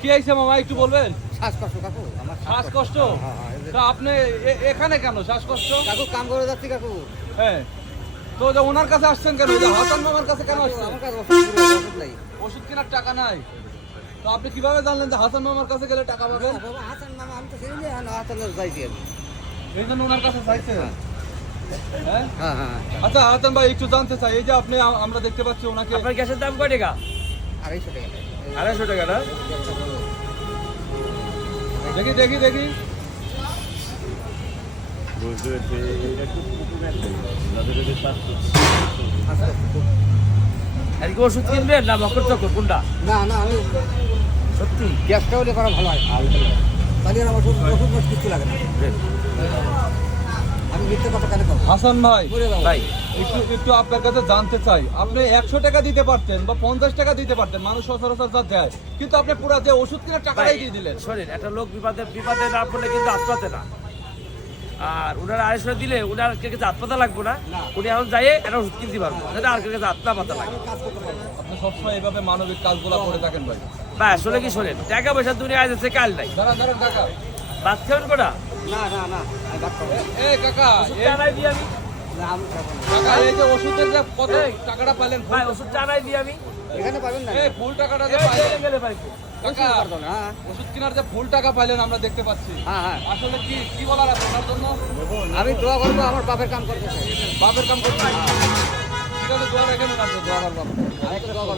কি আইছে মামা একটু বলবেন? শ্বাসকষ্ট কাকু আমার শ্বাসকষ্ট। হ্যাঁ, হ্যাঁ, এই যে- তা আপনি এখানে কেন শ্বাসকষ্ট? কাকু কাম করে যাচ্ছি কাকু। হ্যাঁ। তো যে ওনার কাছে আসছেন কেন? হাসান মামার কাছে কেন আসছেন? আমার কাছে ওষুধ নাই। ওষুধ কেনার টাকা নাই। তো আপনি কীভাবে জানলেন যে হাসান মামার কাছে গেলে টাকা পাবেন? হাসান মামা আমি তো চিনি না, না, হাসানের যাইছি। এই জন্য ওনার কাছে হ্যাঁ। হ্যাঁ? হ্যাঁ আচ্ছা হাসান ভাই একটু জানতে চাই। এই যে আপনি আমরা দেখতে পাচ্ছি ওনাকে আপনার গ্যাসের দাম কয় টাকা আড়াইশো টাকা। আড়াইশো টাকা না? দেখি দেখি দেখি। আর কি ওষুধ কিনবেন না মকর চক্কর? কোনটা? না না আমি সত্যি? গ্যাসটা হলে করা ভালো হয়। তাহলে আর আমার ওষুধ ওষুধ কিছু লাগে না। হাসান ভাই ভাই একটু একটু আপনার কাছে জানতে চাই। আপনি একশো টাকা দিতে পারতেন বা পঞ্চাশ টাকা দিতে পারতেন মানুষ সচরাচর যা দেয় কিন্তু আপনি পুরো যে ওষুধ কেনার টাকাটাই দিয়ে দিলেন। শোনেন একটা লোক বিপদে বিপদে না পড়লে কিন্তু আত্মহত্যা না। আর উনার আড়াইশো দিলে উনার কে কাছে আত্মহত্যা লাগবে না। উনি এখন যাই একটা ওষুধ কিনতে পারব যাতে আর কাছে আত্মহত্যা লাগে কাজ করতে আপনি সবসময় এইভাবে মানবিক কাজগুলো করে থাকেন ভাই। ভাই আসলে কি শোনেন টাকা পয়সা দুনিয়া আছে কাল নাই। দাঁড়ান দাঁড়ান কাকা খাবেন কোটা না? না না আমি বাদ করব না। এ কাকা এই- দিই আমি। না আমি খাব না। কাকা এই যে ওষুধের যে কত টাকাটা পাইলেন ভাই ওষুধ জানাই দিই আমি। এখানে পাবেন না? এই ফুল টাকাটা যে পাইলেন। গেলে গেলে পাইবো কাকা পারব না হ্যাঁ। ওষুধ কেনার যে ফুল টাকা পাইলেন আমরা দেখতে পাচ্ছি। হ্যাঁ হ্যাঁ। আসলে কি কি বলার আছে জন্য? আমি দোয়া করব আমার বাপের কাম করতে চাই। বাপের কাম করতে ঠিক আছে দোয়া দোয়া করব।